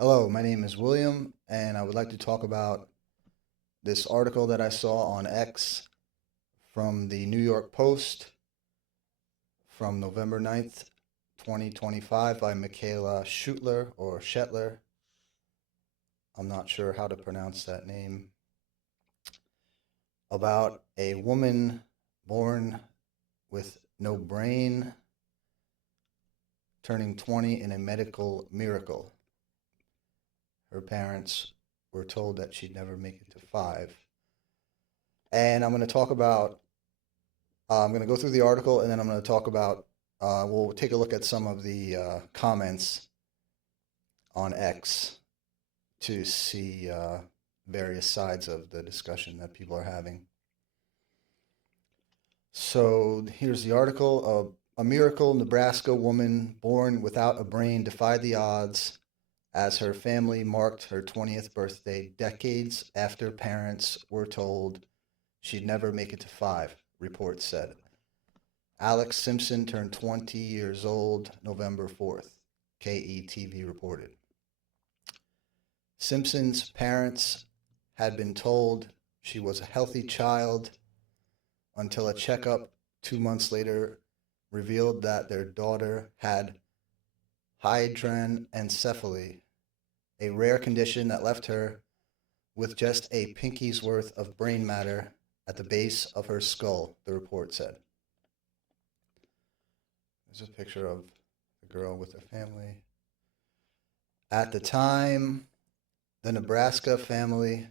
Hello, my name is William, and I would like to talk about this article that I saw on X from the New York Post from November 9th, 2025 by Michaela Schutler or Shetler. I'm not sure how to pronounce that name. About a woman born with no brain turning 20 in a medical miracle. Her parents were told that she'd never make it to five. And I'm going to go through the article and then I'm going to talk about, we'll take a look at some of the comments on X to see various sides of the discussion that people are having. So here's the article. A miracle Nebraska woman born without a brain defied the odds as her family marked her 20th birthday decades after parents were told she'd never make it to five, reports said. Alex Simpson turned 20 years old November 4th, KETV reported. Simpson's parents had been told she was a healthy child until a checkup 2 months later revealed that their daughter had hydranencephaly, a rare condition that left her with just a pinky's worth of brain matter at the base of her skull, the report said. There's a picture of the girl with her family. At the time, the Nebraska family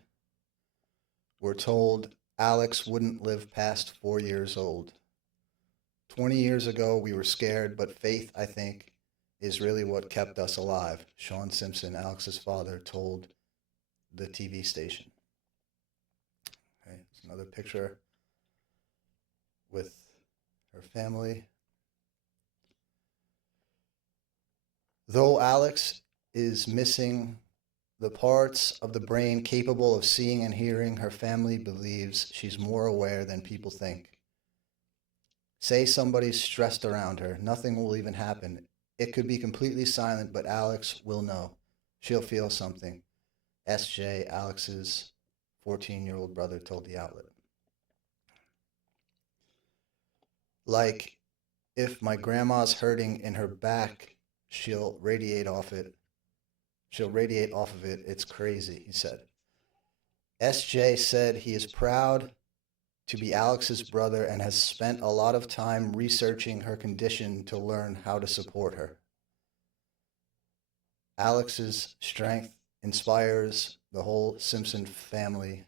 were told Alex wouldn't live past 4 years old. 20 years ago, we were scared, but faith, I think, is really what kept us alive, Sean Simpson, Alex's father, told the TV station. Okay, it's another picture with her family. Though Alex is missing the parts of the brain capable of seeing and hearing, her family believes she's more aware than people think. Say somebody's stressed around her, nothing will even happen. It could be completely silent, but Alex will know. She'll feel something. SJ, Alex's 14-year-old brother, told the outlet. Like, if my grandma's hurting in her back, she'll radiate off it. She'll radiate off of it. It's crazy, he said. SJ said he is proud to be Alex's brother and has spent a lot of time researching her condition to learn how to support her. Alex's strength inspires the whole Simpson family,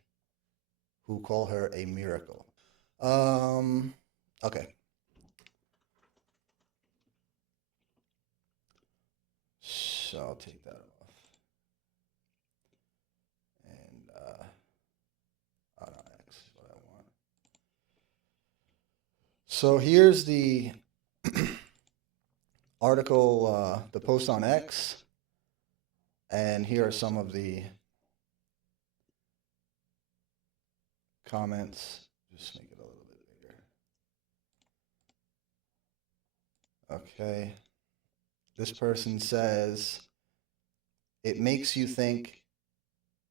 who call her a miracle. Okay. So I'll take that off. And oh no, X is what I want. So here's the article, the post on X, and here are some of the comments. Just make it a little bit bigger. Okay. This person says, it makes you think,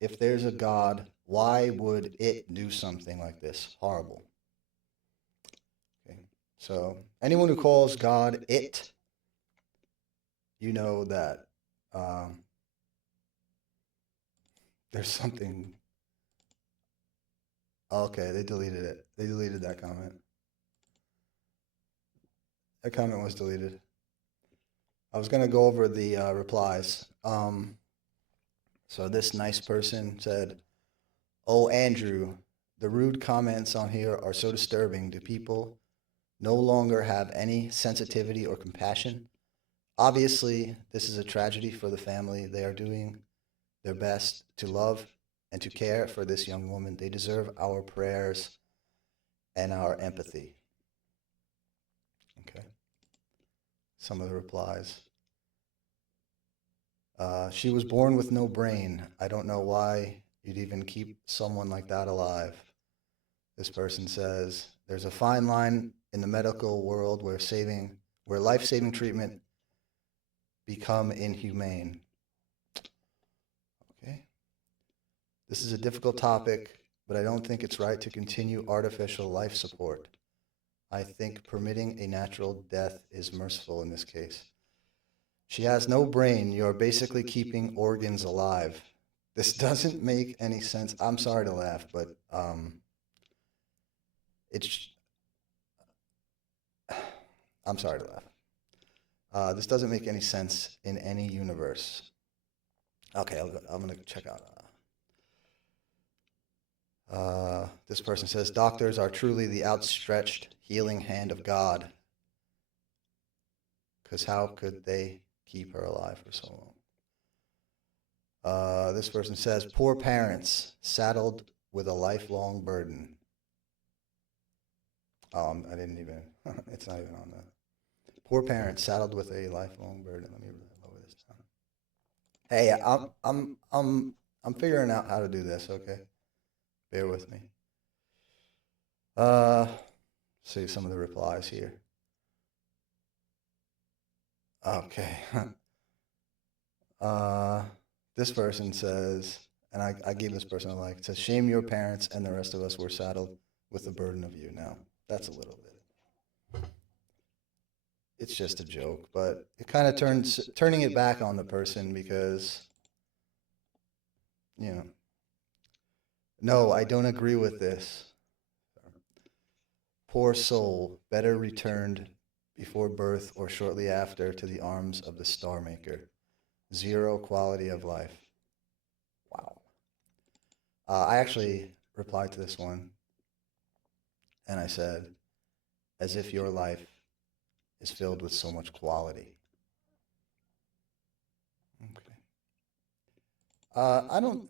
if there's a God, why would it do something like this? Horrible. Okay. So anyone who calls God it, you know that there's something. Okay, they deleted it. They deleted that comment. That comment was deleted. I was gonna go over the replies. So this nice person said, "Oh, Andrew, the rude comments on here are so disturbing. Do people no longer have any sensitivity or compassion? Obviously, this is a tragedy for the family. They are doing their best to love and to care for this young woman. They deserve our prayers and our empathy." Okay. Some of the replies. She was born with no brain. I don't know why you'd even keep someone like that alive. This person says, there's a fine line in the medical world where life-saving treatment become inhumane. This is a difficult topic, but I don't think it's right to continue artificial life support. I think permitting a natural death is merciful in this case. She has no brain. You're basically keeping organs alive. This doesn't make any sense. I'm sorry to laugh, but it's. I'm sorry to laugh. This doesn't make any sense in any universe. Okay, I'm going to check out. This person says, doctors are truly the outstretched healing hand of God. Because how could they keep her alive for so long? This person says, poor parents saddled with a lifelong burden. I didn't even, it's not even on that. Poor parents saddled with a lifelong burden. Let me lower this down. Hey, I'm figuring out how to do this, okay? Bear with me. See some of the replies here. Okay. This person says, and I gave this person a like, it says, shame your parents and the rest of us were saddled with the burden of you. Now, that's a little bit. It's just a joke, but it kind of turning it back on the person because, you know, no, I don't agree with this. Poor soul, better returned before birth or shortly after to the arms of the Star Maker. Zero quality of life. Wow. I actually replied to this one, and I said, as if your life is filled with so much quality. Okay. I don't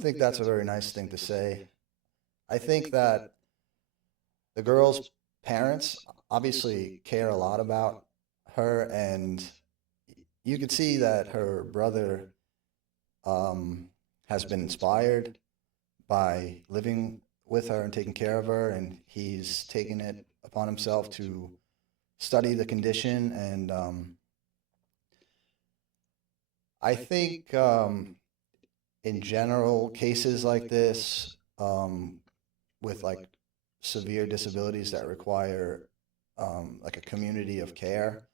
think that's a very nice thing to say. I think that the girl's parents obviously care a lot about her, and you could see that her brother has been inspired by living with her and taking care of her, and he's taken it upon himself to study the condition. And I think in general, cases like this, with like severe disabilities that require like a community of care,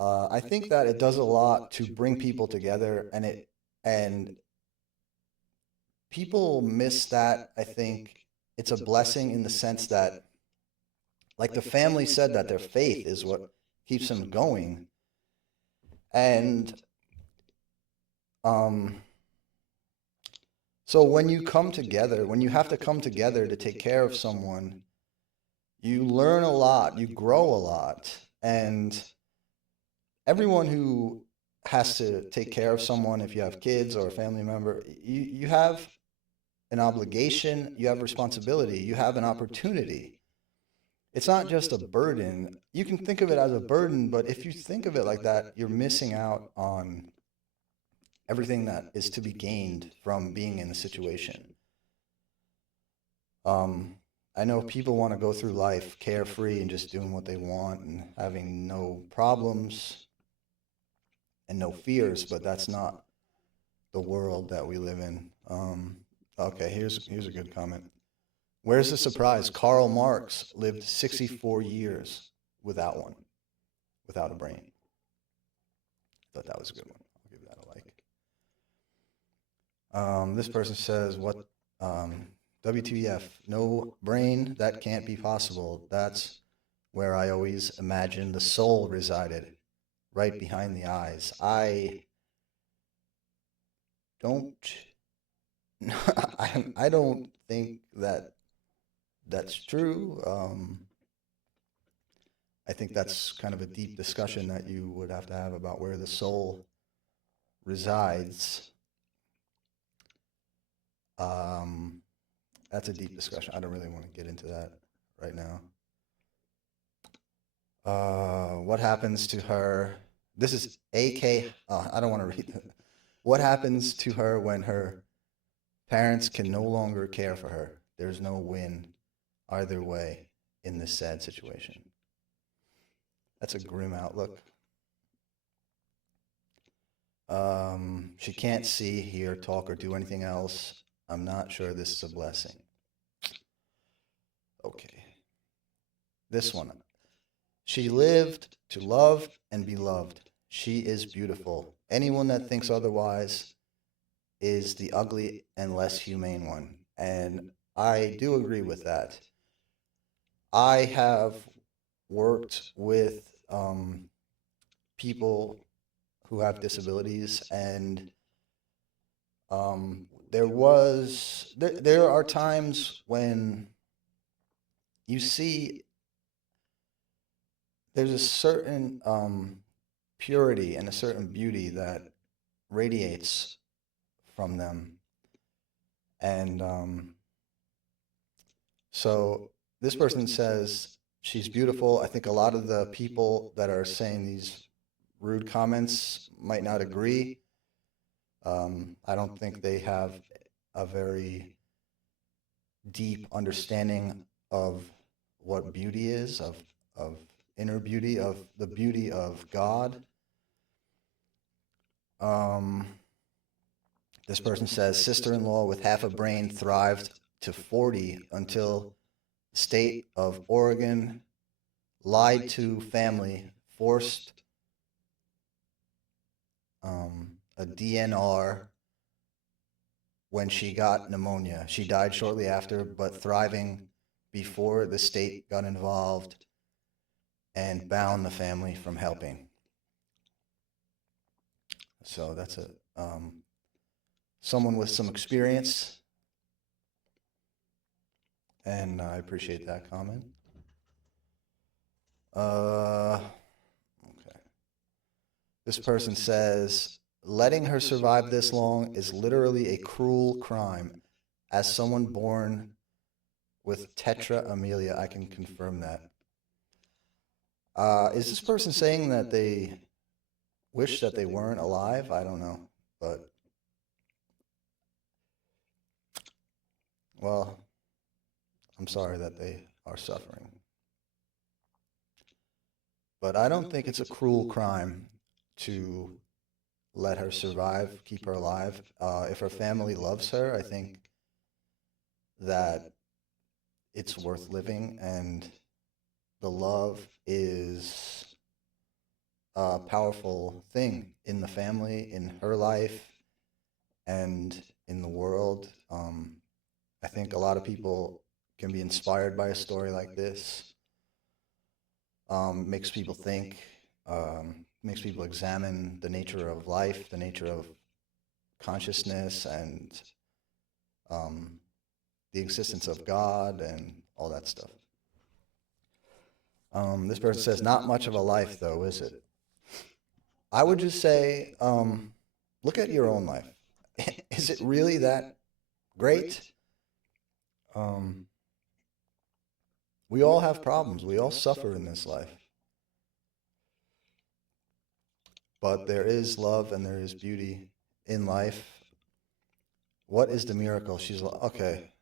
I think that it does a lot to bring people together, and people miss that. I think it's a blessing in the sense that, like, the family said that their faith is what keeps them going, and so when you come together, when you have to come together to take care of someone, you learn a lot, you grow a lot, and everyone who has to take care of someone, if you have kids or a family member, you have an obligation, you have responsibility, you have an opportunity. It's not just a burden. You can think of it as a burden, but if you think of it like that, you're missing out on everything that is to be gained from being in the situation. I know people want to go through life carefree and just doing what they want and having no problems and no fears, but that's not the world that we live in. Okay, here's a good comment. Where's the surprise? Karl Marx lived 64 years without one, without a brain. Thought that was a good one. I'll give that a like. This person says, what, WTF, no brain, that can't be possible. That's where I always imagined the soul resided, right behind the eyes. I don't, I don't think that that's true. I think that's kind of a deep discussion that you would have to have about where the soul resides. That's a deep discussion. I don't really want to get into that right now. What happens to her? This is AK. I don't want to read that. What happens to her when her parents can no longer care for her? There's no win either way in this sad situation. That's a grim outlook. She can't see, hear, talk, or do anything else. I'm not sure this is a blessing. Okay. This one. She lived to love and be loved. She is beautiful. Anyone that thinks otherwise is the ugly and less humane one. And I do agree with that. I have worked with people who have disabilities, and there are times when you see there's a certain purity and a certain beauty that radiates from them. And so this person says she's beautiful. I think a lot of the people that are saying these rude comments might not agree. I don't think they have a very deep understanding of what beauty is, of inner beauty, of the beauty of God. This person says, sister-in-law with half a brain thrived to 40 until the state of Oregon lied to family, forced a DNR when she got pneumonia. She died shortly after, but thriving before the state got involved and bound the family from helping. So that's someone with some experience, and I appreciate that comment. Okay. This person says, letting her survive this long is literally a cruel crime. As someone born with tetra amelia, I can confirm that. Is this person saying that they wish that they weren't alive? I don't know, but well, I'm sorry that they are suffering. But I don't think it's a cruel crime to let her survive, keep her alive. If her family loves her, I think that it's worth living, and the love is a powerful thing in the family, in her life, and in the world. I think a lot of people can be inspired by a story like this. Makes people think, makes people examine the nature of life, the nature of consciousness, and the existence of God and all that stuff. This person says, not much of a life, though, is it? I would just say, look at your own life. Is it really that great? We all have problems. We all suffer in this life. But there is love and there is beauty in life. What is the miracle? She's like, okay.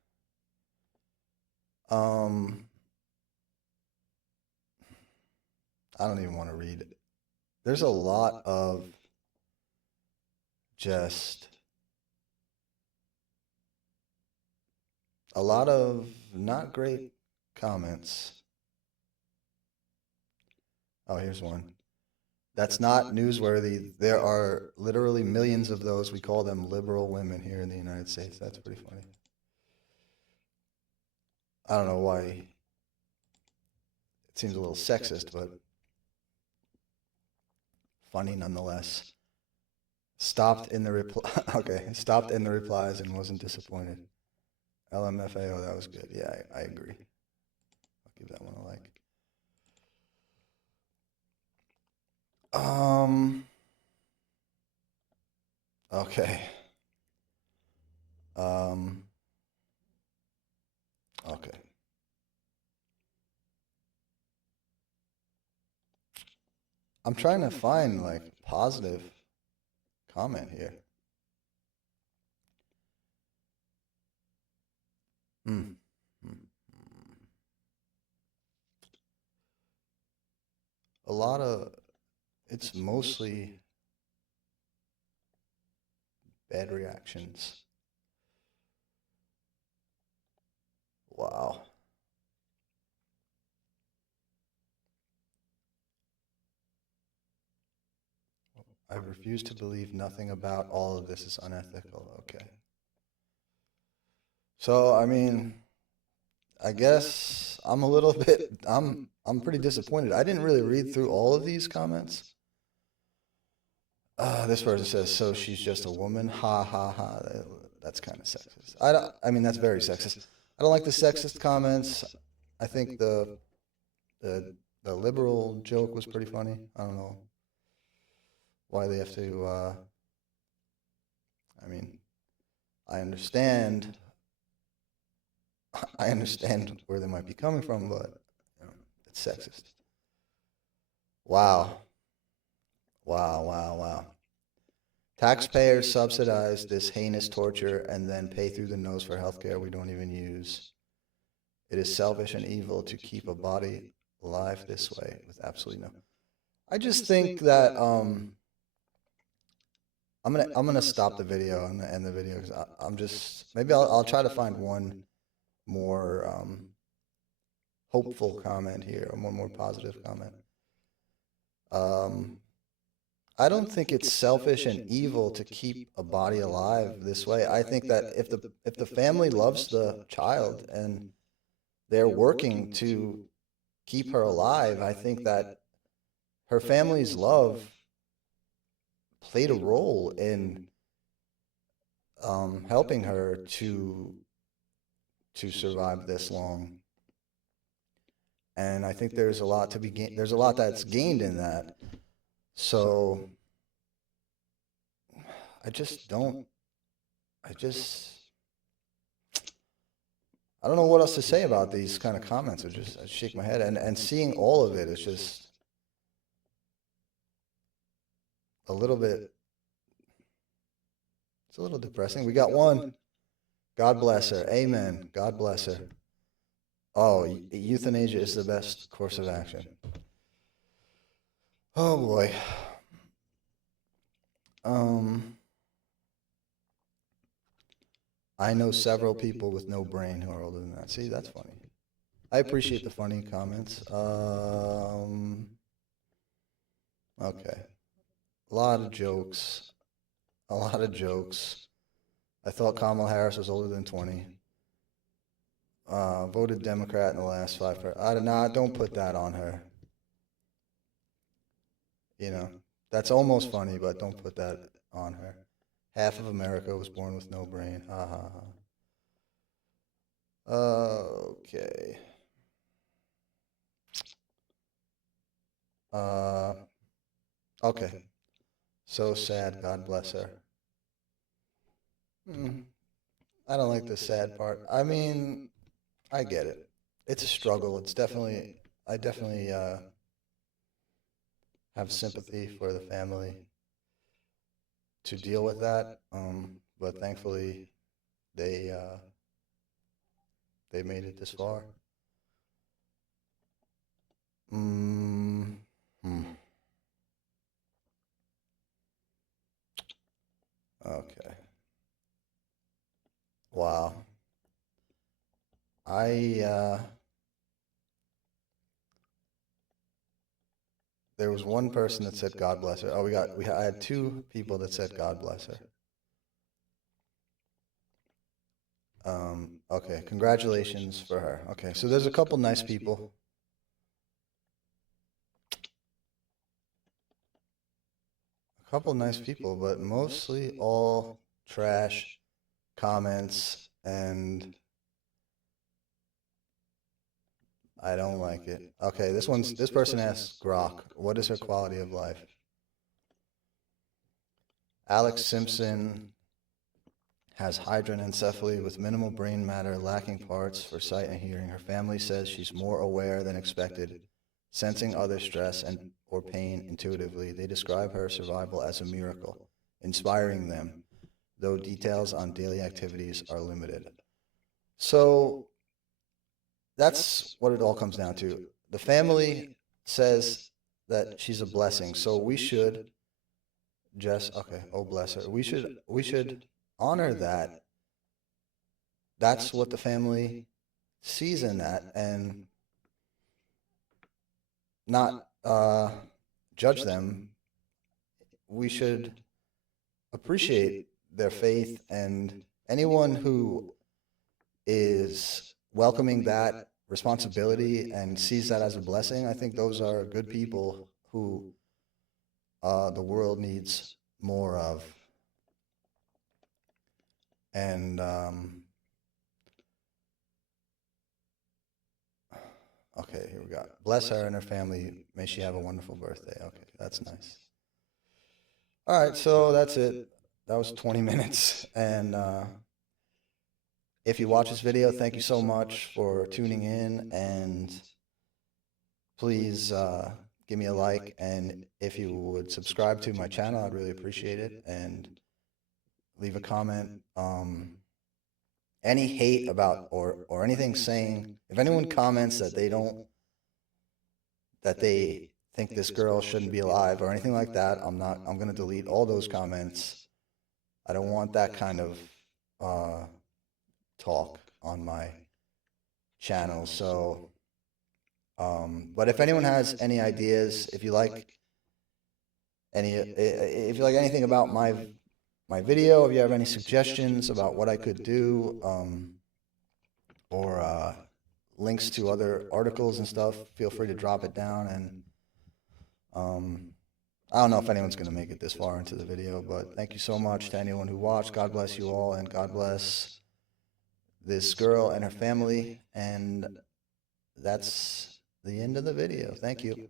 I don't even want to read it. There's a lot of just a lot of not great comments. Oh, here's one. That's not newsworthy. There are literally millions of those. We call them liberal women here in the United States. That's pretty funny. I don't know why. It seems a little sexist, but funny nonetheless. Stopped in the reply. Okay, stopped in the replies and wasn't disappointed. LMFAO, that was good. Yeah, I agree. I'll give that one a like. Okay. Okay. I'm trying to find like positive comment here. A lot of, it's mostly Bad reactions. Wow. I refuse to believe nothing about all of this is unethical. Okay. So, I mean, I guess I'm a little bit, I'm pretty disappointed. I didn't really read through all of these comments. This person says, so she's just a woman. Ha ha ha. That's kind of sexist. I mean, that's very sexist. I don't like the sexist comments. I think the liberal joke was pretty funny. I don't know why they have to, I mean, I understand, I understand where they might be coming from, but it's sexist. Wow. Wow, wow, wow. Taxpayers subsidize this heinous torture and then pay through the nose for healthcare we don't even use. It is selfish and evil to keep a body alive this way with absolutely no. I just think that I'm gonna stop the video and end the video because I'm just maybe I'll try to find one more hopeful comment here, or one more positive comment. I don't think it's selfish and evil to keep a body alive this way. I think that if the family loves the child and they're working to keep her alive, I think that her family's love played a role in helping her to survive this long. And I think there's a lot to be gained. There's a lot that's gained in that. So I don't know what else to say about these kind of comments. I shake my head, and seeing all of it is just a little bit, it's a little depressing. We got one. God bless her. Amen. God bless her. Oh, euthanasia is the best course of action. Oh boy. I know several people with no brain who are older than that. See, that's funny. I appreciate the funny comments. Okay. A lot of jokes. A lot of jokes. I thought Kamala Harris was older than 20. Voted Democrat in the last 5. Don't put that on her. You know, that's almost funny, but don't put that on her. Half of America was born with no brain. Ha ha ha. Okay. Okay. So sad. God bless her. I don't like the sad part. I mean, I get it. It's a struggle. It's definitely, I definitely have sympathy for the family to deal with that. But thankfully, they made it this far. Okay. Wow. There was one person that said God bless her. Oh, I had 2 people that said God bless her. Okay, congratulations for her. Okay, so there's a couple nice people. A couple nice people, but mostly all trash comments, and I don't like it. Okay, this person asks Grok, what is her quality of life? Alex Simpson has hydranencephaly with minimal brain matter, lacking parts for sight and hearing. Her family says she's more aware than expected, sensing other stress or pain intuitively. They describe her survival as a miracle, inspiring them, though details on daily activities are limited. So that's what it all comes down to. The family says that she's a blessing, so we should Jess. Okay. Oh, bless her. We should honor that. That's what the family sees in that, and not judge them. We should appreciate their faith, and anyone who is welcoming that responsibility and sees that as a blessing, I think those are good people who the world needs more of. And okay, here we go. Bless her and her family. May she have a wonderful birthday. Okay, that's nice. All right, so that's it. That was 20 minutes. And if you watch this video, thank you so much for tuning in. And please give me a like. And if you would subscribe to my channel, I'd really appreciate it. And leave a comment. Any hate about or anything saying, if anyone comments that they think this girl shouldn't be alive or anything like that, I'm going to delete all those comments. I don't want that kind of talk on my channel. So, but if anyone has any ideas, if you like anything about my video, if you have any suggestions about what I could do, or links to other articles and stuff, feel free to drop it down. And I don't know if anyone's going to make it this far into the video, but thank you so much to anyone who watched. God bless you all, and God bless this girl and her family. And that's the end of the video. Thank you.